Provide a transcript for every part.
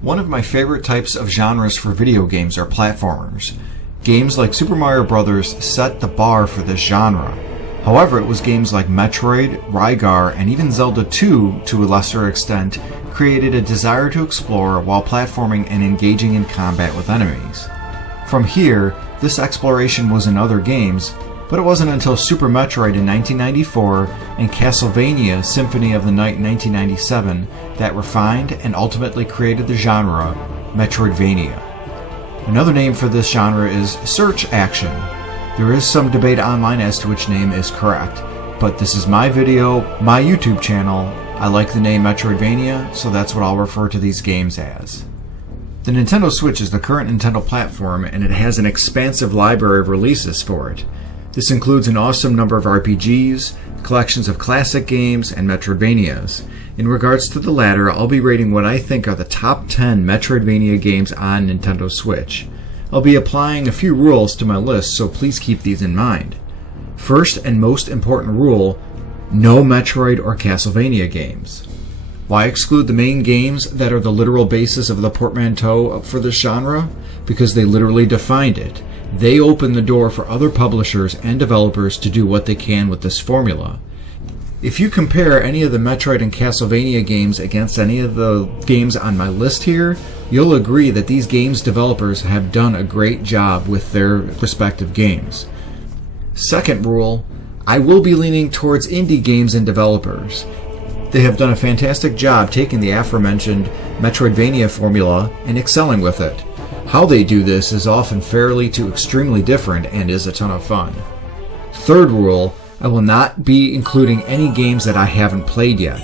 One of my favorite types of genres for video games are platformers. Games like Super Mario Bros. Set the bar for this genre. However, it was games like Metroid, Rygar, and even Zelda 2, to a lesser extent, created a desire to explore while platforming and engaging in combat with enemies. From here, this exploration was in other games, but it wasn't until Super Metroid in 1994 and Castlevania Symphony of the Night in 1997 that refined and ultimately created the genre Metroidvania. Another name for this genre is search action. There is some debate online as to which name is correct, but this is my video, my YouTube channel. I like the name Metroidvania, so that's what I'll refer to these games as. The Nintendo Switch is the current Nintendo platform, and it has an expansive library of releases for it. This includes an awesome number of RPGs, collections of classic games, and Metroidvanias. In regards to the latter, I'll be rating what I think are the top 10 Metroidvania games on Nintendo Switch. I'll be applying a few rules to my list, so please keep these in mind. First and most important rule, no Metroid or Castlevania games. Why exclude the main games that are the literal basis of the portmanteau for this genre? Because they literally defined it. They open the door for other publishers and developers to do what they can with this formula. If you compare any of the Metroid and Castlevania games against any of the games on my list here, you'll agree that these games developers have done a great job with their respective games. Second rule, I will be leaning towards indie games and developers. They have done a fantastic job taking the aforementioned Metroidvania formula and excelling with it. How they do this is often fairly to extremely different and is a ton of fun. Third rule, I will not be including any games that I haven't played yet.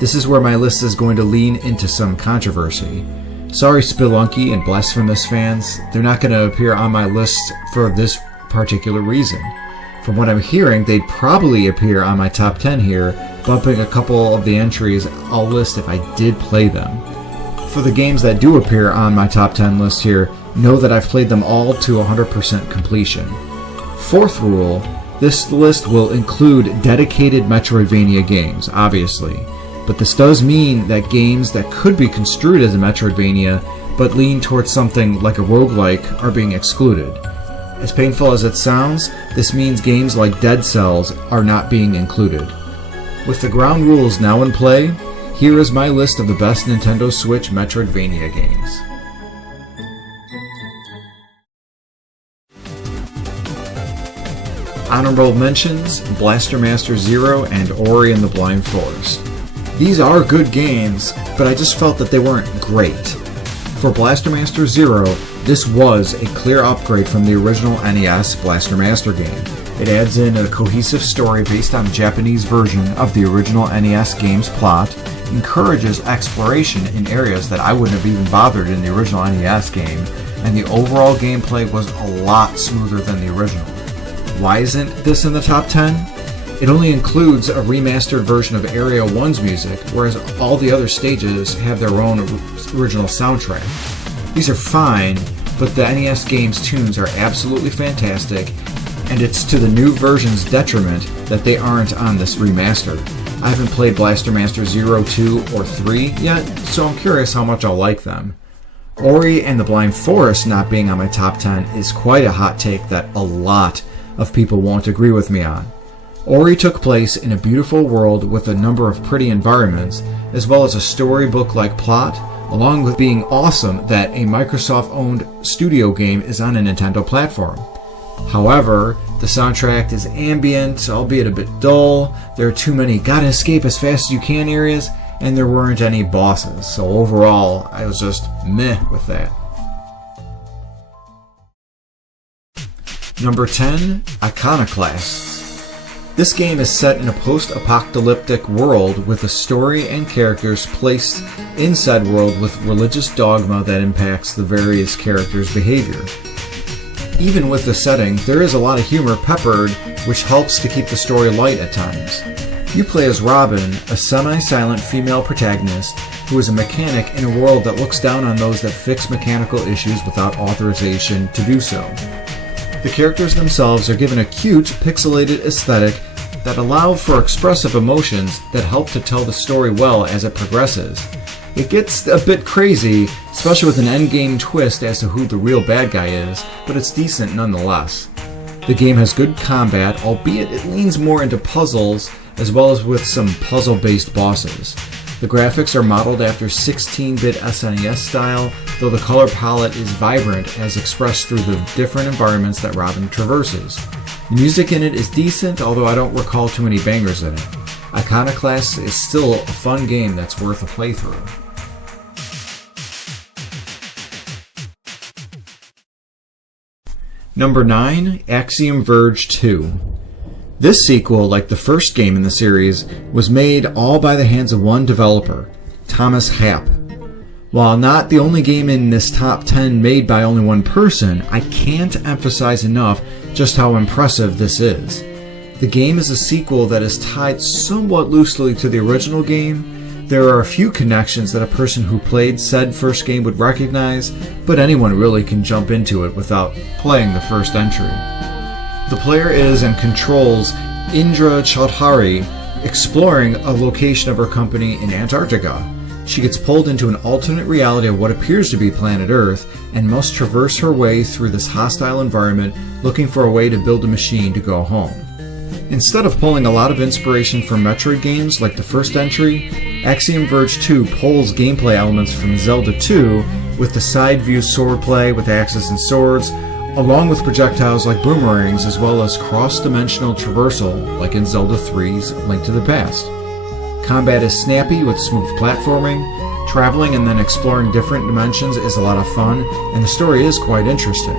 This is where my list is going to lean into some controversy. Sorry Spelunky and Blasphemous fans, they're not going to appear on my list for this particular reason. From what I'm hearing, they'd probably appear on my top 10 here, bumping a couple of the entries I'll list if I did play them. For the games that do appear on my top 10 list here, know that I've played them all to 100% completion. Fourth rule, this list will include dedicated Metroidvania games, obviously, but this does mean that games that could be construed as a Metroidvania but lean towards something like a roguelike are being excluded. As painful as it sounds, this means games like Dead Cells are not being included. With the ground rules now in play, here is my list of the best Nintendo Switch Metroidvania games. Honorable mentions, Blaster Master Zero and Ori and the Blind Forest. These are good games, but I just felt that they weren't great. For Blaster Master Zero, this was a clear upgrade from the original NES Blaster Master game. It adds in a cohesive story based on the Japanese version of the original NES game's plot, encourages exploration in areas that I wouldn't have even bothered in the original NES game, and the overall gameplay was a lot smoother than the original. Why isn't this in the top 10? It only includes a remastered version of Area 1's music, whereas all the other stages have their own original soundtrack. These are fine, but the NES game's tunes are absolutely fantastic, and it's to the new version's detriment that they aren't on this remaster. I haven't played Blaster Master 0, 2, or 3 yet, so I'm curious how much I'll like them. Ori and the Blind Forest not being on my top 10 is quite a hot take that a lot of people won't agree with me on. Ori took place in a beautiful world with a number of pretty environments, as well as a storybook-like plot, along with being awesome that a Microsoft-owned studio game is on a Nintendo platform. However, the soundtrack is ambient, albeit a bit dull, there are too many gotta escape as fast as you can areas, and there weren't any bosses, so overall, I was just meh with that. Number 10, Iconoclast. This game is set in a post-apocalyptic world with a story and characters placed in said world with religious dogma that impacts the various characters' behavior. Even with the setting, there is a lot of humor peppered, which helps to keep the story light at times. You play as Robin, a semi-silent female protagonist who is a mechanic in a world that looks down on those that fix mechanical issues without authorization to do so. The characters themselves are given a cute, pixelated aesthetic that allow for expressive emotions that help to tell the story well as it progresses. It gets a bit crazy, especially with an endgame twist as to who the real bad guy is, but it's decent nonetheless. The game has good combat, albeit it leans more into puzzles, as well as with some puzzle-based bosses. The graphics are modeled after 16-bit SNES style, though the color palette is vibrant as expressed through the different environments that Robin traverses. The music in it is decent, although I don't recall too many bangers in it. Iconoclast is still a fun game that's worth a playthrough. Number 9, Axiom Verge 2. This sequel, like the first game in the series, was made all by the hands of one developer, Thomas Happ. While not the only game in this top 10 made by only one person, I can't emphasize enough just how impressive this is. The game is a sequel that is tied somewhat loosely to the original game. There are a few connections that a person who played said first game would recognize, but anyone really can jump into it without playing the first entry. The player is and controls Indra Chaudhary, exploring a location of her company in Antarctica. She gets pulled into an alternate reality of what appears to be planet Earth and must traverse her way through this hostile environment looking for a way to build a machine to go home. Instead of pulling a lot of inspiration from Metroid games like the first entry, Axiom Verge 2 pulls gameplay elements from Zelda 2 with the side view swordplay with axes and swords, along with projectiles like boomerangs, as well as cross-dimensional traversal like in Zelda 3's Link to the Past. Combat is snappy with smooth platforming. Traveling and then exploring different dimensions is a lot of fun, and the story is quite interesting.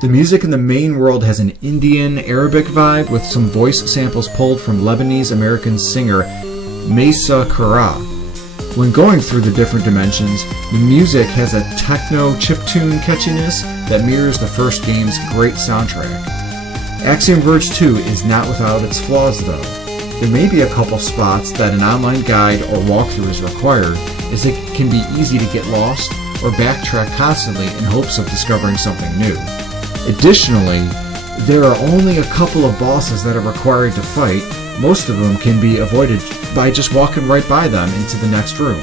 The music in the main world has an Indian Arabic vibe with some voice samples pulled from Lebanese-American singer Mesa Kara. When going through the different dimensions, the music has a techno chiptune catchiness that mirrors the first game's great soundtrack. Axiom Verge 2 is not without its flaws though. There may be a couple spots that an online guide or walkthrough is required, as it can be easy to get lost or backtrack constantly in hopes of discovering something new. Additionally, there are only a couple of bosses that are required to fight. Most of them can be avoided by just walking right by them into the next room.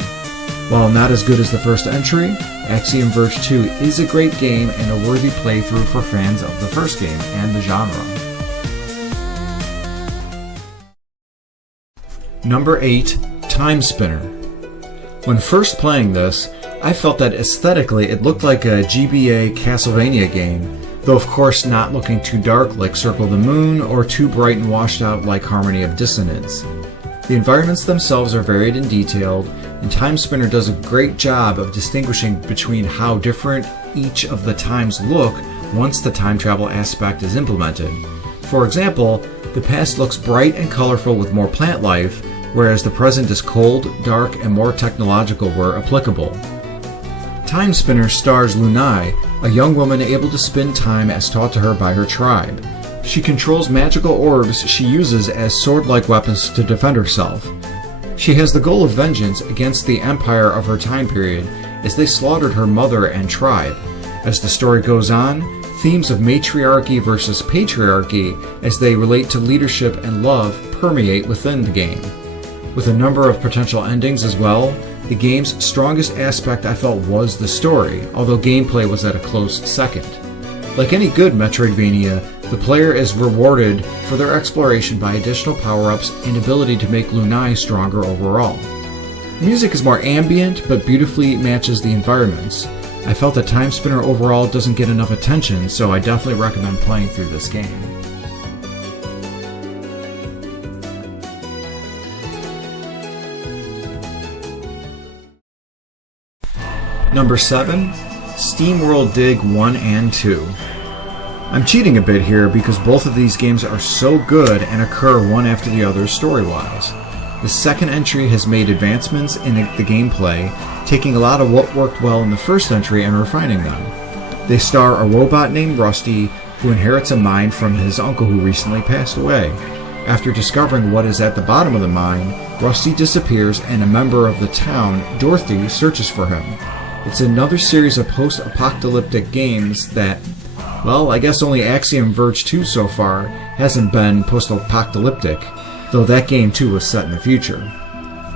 While not as good as the first entry, Axiom Verge 2 is a great game and a worthy playthrough for fans of the first game and the genre. Number 8, Time Spinner. When first playing this, I felt that aesthetically it looked like a GBA Castlevania game, though of course not looking too dark like Circle the Moon or too bright and washed out like Harmony of Dissonance. The environments themselves are varied and detailed, and Time Spinner does a great job of distinguishing between how different each of the times look once the time travel aspect is implemented. For example, the past looks bright and colorful with more plant life, whereas the present is cold, dark, and more technological where applicable. Time Spinner stars Lunai, a young woman able to spin time as taught to her by her tribe. She controls magical orbs she uses as sword-like weapons to defend herself. She has the goal of vengeance against the empire of her time period, as they slaughtered her mother and tribe. As the story goes on, themes of matriarchy versus patriarchy as they relate to leadership and love permeate within the game. With a number of potential endings as well, the game's strongest aspect I felt was the story, although gameplay was at a close second. Like any good Metroidvania, the player is rewarded for their exploration by additional power-ups and ability to make Lunai stronger overall. The music is more ambient, but beautifully matches the environments. I felt that Time Spinner overall doesn't get enough attention, so I definitely recommend playing through this game. Number 7, SteamWorld Dig 1 and 2. I'm cheating a bit here because both of these games are so good and occur one after the other story-wise. The second entry has made advancements in the gameplay, taking a lot of what worked well in the first entry and refining them. They star a robot named Rusty who inherits a mine from his uncle who recently passed away. After discovering what is at the bottom of the mine, Rusty disappears and a member of the town, Dorothy, searches for him. It's another series of post-apocalyptic games that, well, I guess only Axiom Verge 2 so far hasn't been post-apocalyptic, though that game too was set in the future.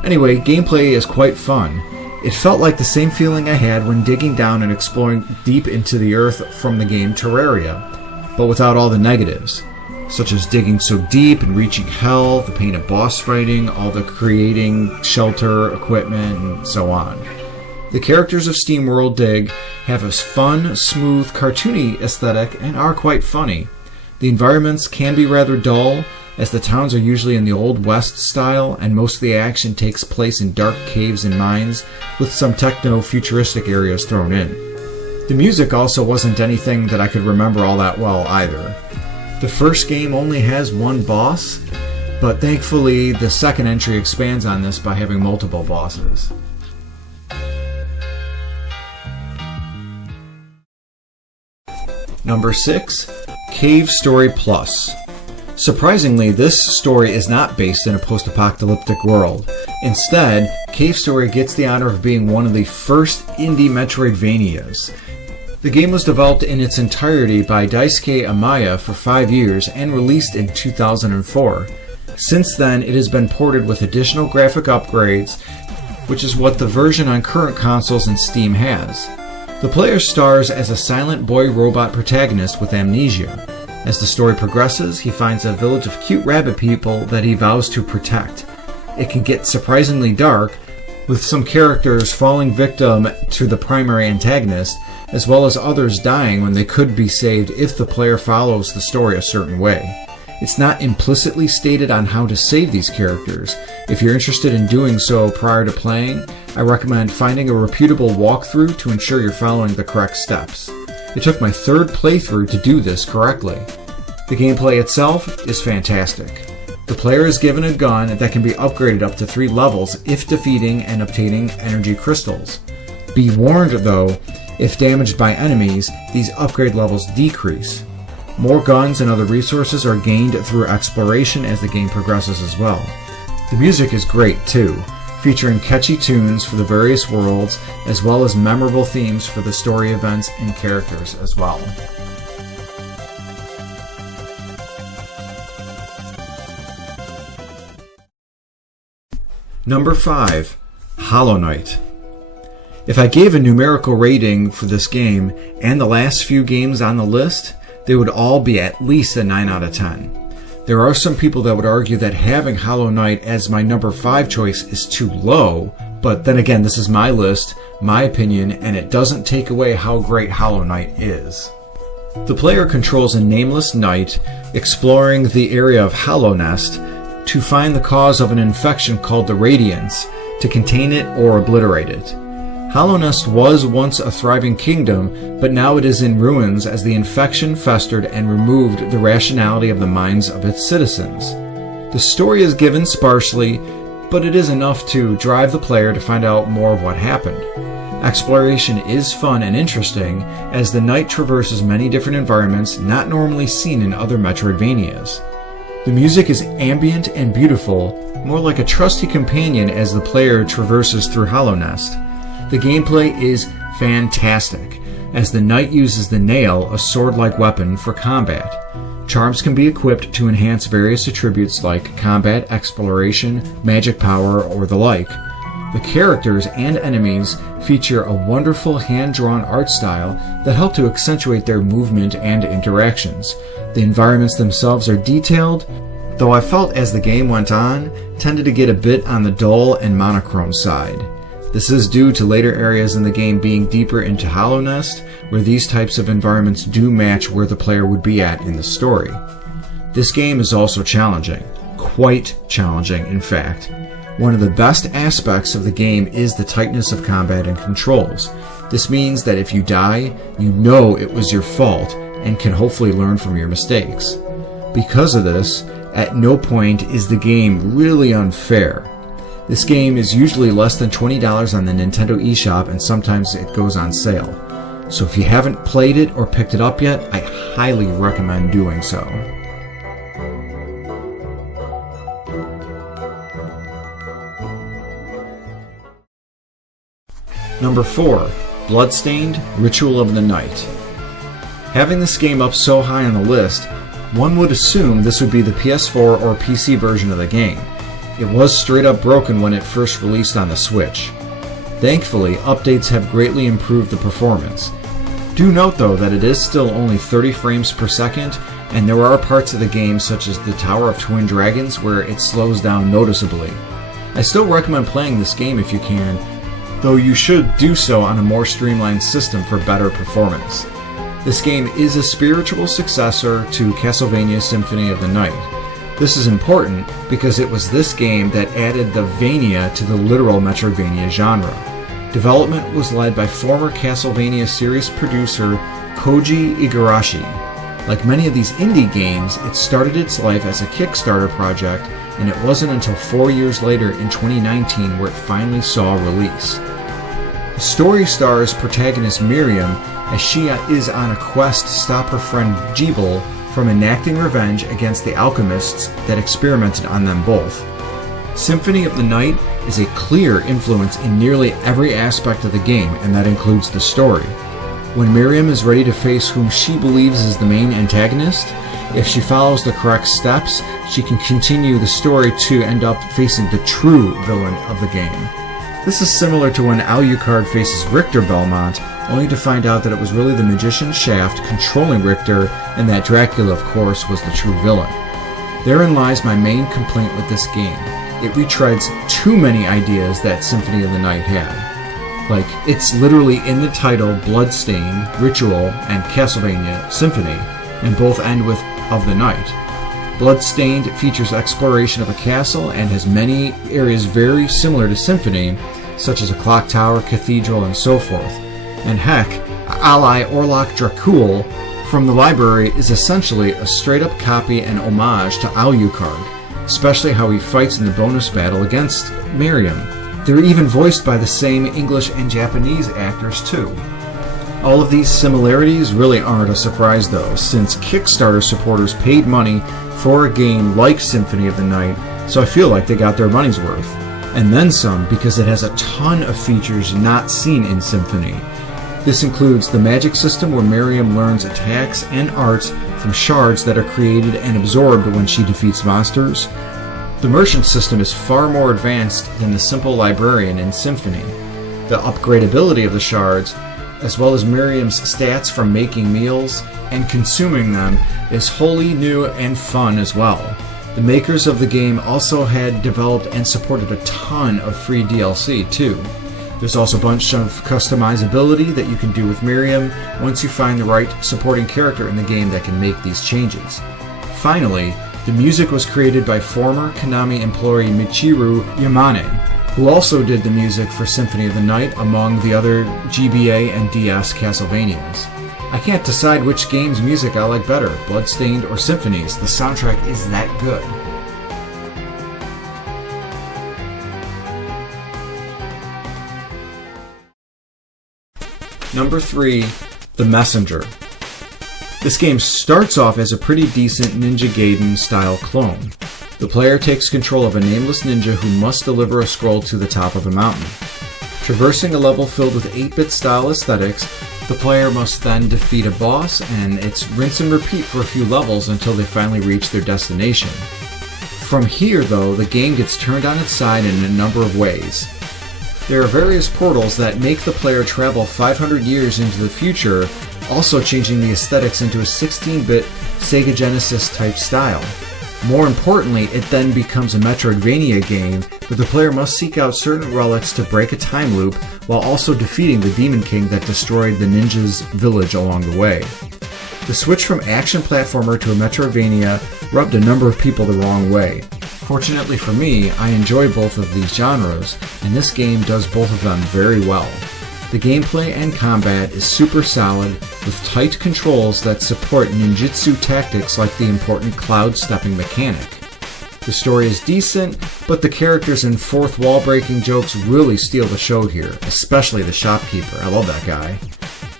Anyway, gameplay is quite fun. It felt like the same feeling I had when digging down and exploring deep into the earth from the game Terraria, but without all the negatives, such as digging so deep and reaching hell, the pain of boss fighting, all the creating shelter, equipment, and so on. The characters of SteamWorld Dig have a fun, smooth, cartoony aesthetic and are quite funny. The environments can be rather dull, as the towns are usually in the Old West style, and most of the action takes place in dark caves and mines, with some techno-futuristic areas thrown in. The music also wasn't anything that I could remember all that well either. The first game only has one boss, but thankfully the second entry expands on this by having multiple bosses. Number 6, Cave Story Plus. Surprisingly, this story is not based in a post-apocalyptic world. Instead, Cave Story gets the honor of being one of the first indie Metroidvanias. The game was developed in its entirety by Daisuke Amaya for 5 years and released in 2004. Since then, it has been ported with additional graphic upgrades, which is what the version on current consoles and Steam has. The player stars as a silent boy robot protagonist with amnesia. As the story progresses, he finds a village of cute rabbit people that he vows to protect. It can get surprisingly dark, with some characters falling victim to the primary antagonist, as well as others dying when they could be saved if the player follows the story a certain way. It's not implicitly stated on how to save these characters. If you're interested in doing so prior to playing, I recommend finding a reputable walkthrough to ensure you're following the correct steps. It took my third playthrough to do this correctly. The gameplay itself is fantastic. The player is given a gun that can be upgraded up to 3 levels if defeating and obtaining energy crystals. Be warned though, if damaged by enemies, these upgrade levels decrease. More guns and other resources are gained through exploration as the game progresses as well. The music is great too, featuring catchy tunes for the various worlds, as well as memorable themes for the story events and characters as well. Number 5, Hollow Knight. If I gave a numerical rating for this game and the last few games on the list, they would all be at least a 9 out of 10. There are some people that would argue that having Hollow Knight as my number 5 choice is too low, but then again, this is my list, my opinion, and it doesn't take away how great Hollow Knight is. The player controls a nameless knight exploring the area of Hollow Nest to find the cause of an infection called the Radiance, to contain it or obliterate it. Hollow Nest was once a thriving kingdom, but now it is in ruins as the infection festered and removed the rationality of the minds of its citizens. The story is given sparsely, but it is enough to drive the player to find out more of what happened. Exploration is fun and interesting, as the knight traverses many different environments not normally seen in other Metroidvanias. The music is ambient and beautiful, more like a trusty companion as the player traverses through Hollow Nest. The gameplay is fantastic, as the knight uses the nail, a sword-like weapon, for combat. Charms can be equipped to enhance various attributes like combat, exploration, magic power, or the like. The characters and enemies feature a wonderful hand-drawn art style that help to accentuate their movement and interactions. The environments themselves are detailed, though I felt as the game went on, tended to get a bit on the dull and monochrome side. This is due to later areas in the game being deeper into Hollow Nest, where these types of environments do match where the player would be at in the story. This game is also challenging. Quite challenging, in fact. One of the best aspects of the game is the tightness of combat and controls. This means that if you die, you know it was your fault and can hopefully learn from your mistakes. Because of this, at no point is the game really unfair. This game is usually less than $20 on the Nintendo eShop, and sometimes it goes on sale. So if you haven't played it or picked it up yet, I highly recommend doing so. Number 4, Bloodstained, Ritual of the Night. Having this game up so high on the list, one would assume this would be the PS4 or PC version of the game. It was straight up broken when it first released on the Switch. Thankfully, updates have greatly improved the performance. Do note though that it is still only 30 frames per second, and there are parts of the game such as the Tower of Twin Dragons where it slows down noticeably. I still recommend playing this game if you can, though you should do so on a more streamlined system for better performance. This game is a spiritual successor to Castlevania Symphony of the Night. This is important because it was this game that added the Vania to the literal Metroidvania genre. Development was led by former Castlevania series producer Koji Igarashi. Like many of these indie games, it started its life as a Kickstarter project, and it wasn't until 4 years later in 2019 where it finally saw release. The story stars protagonist Miriam as she is on a quest to stop her friend Jebel from enacting revenge against the alchemists that experimented on them both. Symphony of the Night is a clear influence in nearly every aspect of the game, and that includes the story. When Miriam is ready to face whom she believes is the main antagonist, if she follows the correct steps, she can continue the story to end up facing the true villain of the game. This is similar to when Alucard faces Richter Belmont, only to find out that it was really the magician Shaft controlling Richter, and that Dracula, of course, was the true villain. Therein lies my main complaint with this game. It retreads too many ideas that Symphony of the Night had. Like, it's literally in the title Bloodstained, Ritual, and Castlevania Symphony, and both end with of the night. Bloodstained features exploration of a castle and has many areas very similar to Symphony, such as a clock tower, cathedral, and so forth. And heck, Ally Orlok Dracul from the library is essentially a straight-up copy and homage to Alucard, especially how he fights in the bonus battle against Miriam. They're even voiced by the same English and Japanese actors too. All of these similarities really aren't a surprise though, since Kickstarter supporters paid money for a game like Symphony of the Night, so I feel like they got their money's worth. And then some, because it has a ton of features not seen in Symphony. This includes the magic system where Miriam learns attacks and arts from shards that are created and absorbed when she defeats monsters. The merchant system is far more advanced than the simple librarian in Symphony. The upgradability of the shards, as well as Miriam's stats from making meals and consuming them, is wholly new and fun as well. The makers of the game also had developed and supported a ton of free DLC too. There's also a bunch of customizability that you can do with Miriam once you find the right supporting character in the game that can make these changes. Finally, the music was created by former Konami employee Michiru Yamane, who also did the music for Symphony of the Night among the other GBA and DS Castlevanias. I can't decide which game's music I like better, Bloodstained or Symphony's. The soundtrack is that good. Number 3, The Messenger. This game starts off as a pretty decent Ninja Gaiden style clone. The player takes control of a nameless ninja who must deliver a scroll to the top of a mountain. Traversing a level filled with 8-bit style aesthetics, the player must then defeat a boss, and it's rinse and repeat for a few levels until they finally reach their destination. From here, though, the game gets turned on its side in a number of ways. There are various portals that make the player travel 500 years into the future, also changing the aesthetics into a 16-bit Sega Genesis type style. More importantly, it then becomes a Metroidvania game, where the player must seek out certain relics to break a time loop, while also defeating the Demon King that destroyed the ninja's village along the way. The switch from action platformer to a Metroidvania rubbed a number of people the wrong way. Fortunately for me, I enjoy both of these genres, and this game does both of them very well. The gameplay and combat is super solid, with tight controls that support ninjutsu tactics like the important cloud stepping mechanic. The story is decent, but the characters and fourth wall breaking jokes really steal the show here, especially the shopkeeper. I love that guy.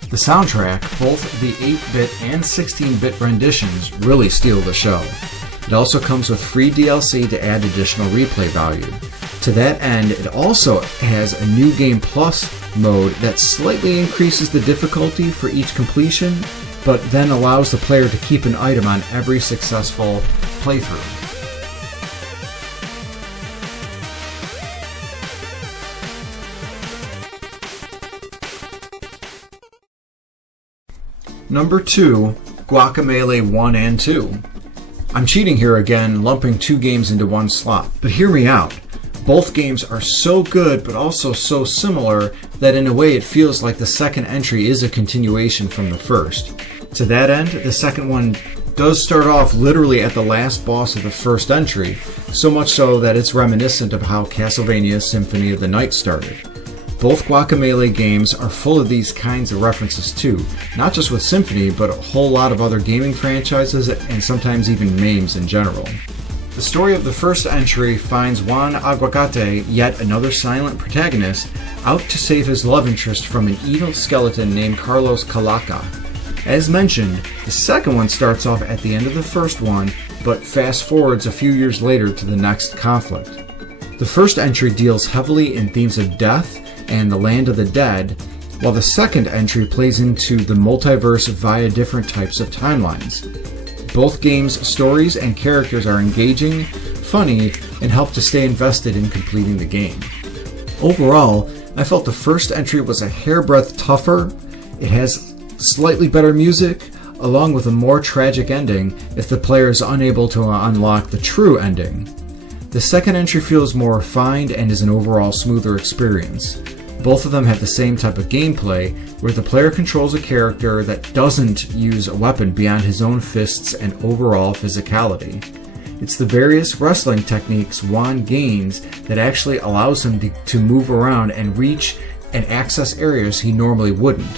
The soundtrack, both the 8-bit and 16-bit renditions, really steal the show. It also comes with free DLC to add additional replay value. To that end, it also has a New Game Plus mode that slightly increases the difficulty for each completion, but then allows the player to keep an item on every successful playthrough. Number 2, Guacamelee 1 and 2. I'm cheating here again, lumping 2 games into one slot, but hear me out. Both games are so good but also so similar that in a way it feels like the second entry is a continuation from the first. To that end, the second one does start off literally at the last boss of the first entry, so much so that it's reminiscent of how Castlevania Symphony of the Night started. Both Guacamelee games are full of these kinds of references too, not just with Symphony, but a whole lot of other gaming franchises and sometimes even memes in general. The story of the first entry finds Juan Aguacate, yet another silent protagonist, out to save his love interest from an evil skeleton named Carlos Calaca. As mentioned, the second one starts off at the end of the first one, but fast forwards a few years later to the next conflict. The first entry deals heavily in themes of death and the land of the dead, while the second entry plays into the multiverse via different types of timelines. Both games' stories and characters are engaging, funny, and help to stay invested in completing the game. Overall, I felt the first entry was a hairbreadth tougher. It has slightly better music, along with a more tragic ending if the player is unable to unlock the true ending. The second entry feels more refined and is an overall smoother experience. Both of them have the same type of gameplay, where the player controls a character that doesn't use a weapon beyond his own fists and overall physicality. It's the various wrestling techniques Juan gains that actually allows him to move around and reach and access areas he normally wouldn't.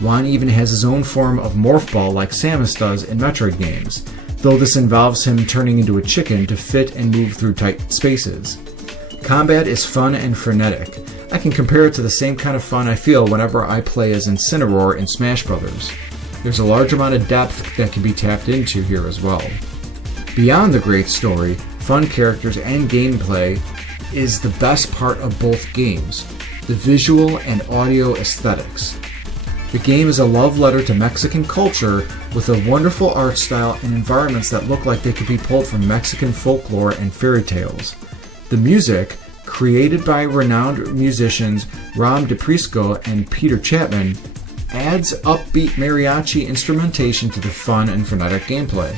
Juan even has his own form of morph ball like Samus does in Metroid games, though this involves him turning into a chicken to fit and move through tight spaces. Combat is fun and frenetic. I can compare it to the same kind of fun I feel whenever I play as Incineroar in Smash Bros. There's a large amount of depth that can be tapped into here as well. Beyond the great story, fun characters, and gameplay is the best part of both games, the visual and audio aesthetics. The game is a love letter to Mexican culture with a wonderful art style and environments that look like they could be pulled from Mexican folklore and fairy tales. The music, created by renowned musicians Ram DePrisco and Peter Chapman, adds upbeat mariachi instrumentation to the fun and frenetic gameplay.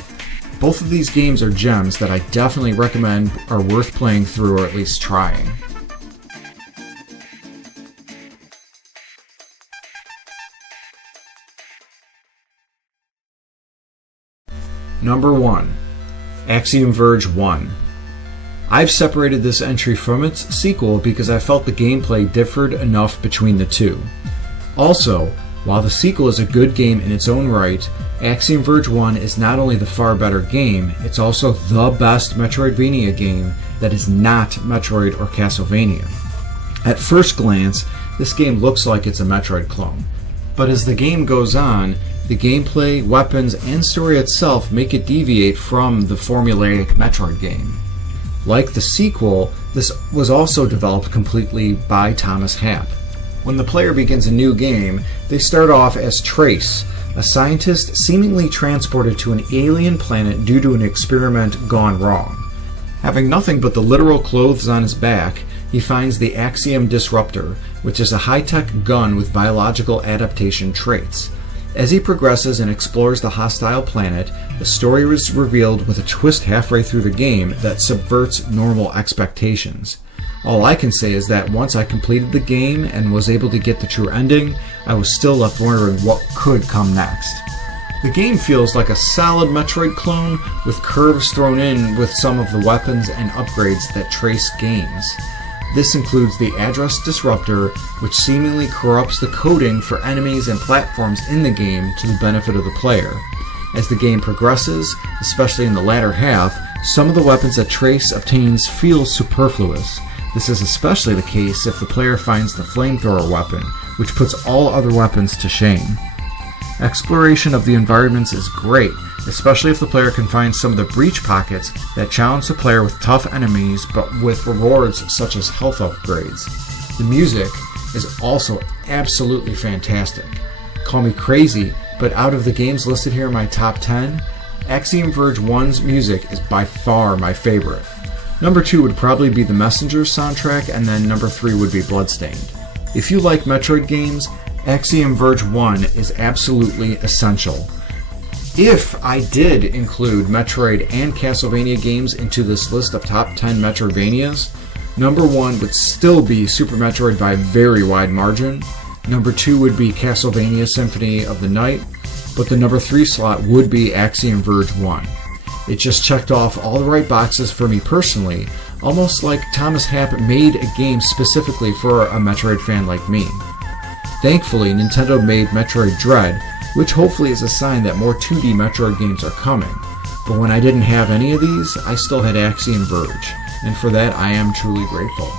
Both of these games are gems that I definitely recommend are worth playing through or at least trying. Number 1. Axiom Verge 1. I've separated this entry from its sequel because I felt the gameplay differed enough between the two. Also, while the sequel is a good game in its own right, Axiom Verge 1 is not only the far better game, it's also the best Metroidvania game that is not Metroid or Castlevania. At first glance, this game looks like it's a Metroid clone, but as the game goes on, the gameplay, weapons, and story itself make it deviate from the formulaic Metroid game. Like the sequel, this was also developed completely by Thomas Happ. When the player begins a new game, they start off as Trace, a scientist seemingly transported to an alien planet due to an experiment gone wrong. Having nothing but the literal clothes on his back, he finds the Axiom Disruptor, which is a high-tech gun with biological adaptation traits. As he progresses and explores the hostile planet, the story is revealed with a twist halfway through the game that subverts normal expectations. All I can say is that once I completed the game and was able to get the true ending, I was still left wondering what could come next. The game feels like a solid Metroid clone with curves thrown in with some of the weapons and upgrades that Trace gains. This includes the Address Disruptor, which seemingly corrupts the coding for enemies and platforms in the game to the benefit of the player. As the game progresses, especially in the latter half, some of the weapons that Trace obtains feel superfluous. This is especially the case if the player finds the flamethrower weapon, which puts all other weapons to shame. Exploration of the environments is great, especially if the player can find some of the breach pockets that challenge the player with tough enemies but with rewards such as health upgrades. The music is also absolutely fantastic. Call me crazy, but out of the games listed here in my top 10, Axiom Verge 1's music is by far my favorite. Number 2 would probably be the Messenger's soundtrack, and then number 3 would be Bloodstained. If you like Metroid games, Axiom Verge 1 is absolutely essential. If I did include Metroid and Castlevania games into this list of top 10 Metroidvanias, number 1 would still be Super Metroid by a very wide margin, number 2 would be Castlevania Symphony of the Night, but the number 3 slot would be Axiom Verge 1. It just checked off all the right boxes for me personally, almost like Thomas Happ made a game specifically for a Metroid fan like me. Thankfully, Nintendo made Metroid Dread, which hopefully is a sign that more 2D Metroid games are coming. But when I didn't have any of these, I still had Axiom Verge, and for that I am truly grateful.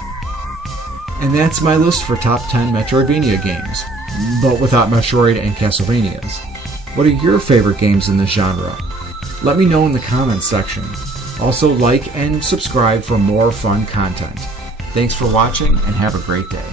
And that's my list for top 10 Metroidvania games, but without Metroid and Castlevanias. What are your favorite games in this genre? Let me know in the comments section. Also like and subscribe for more fun content. Thanks for watching and have a great day.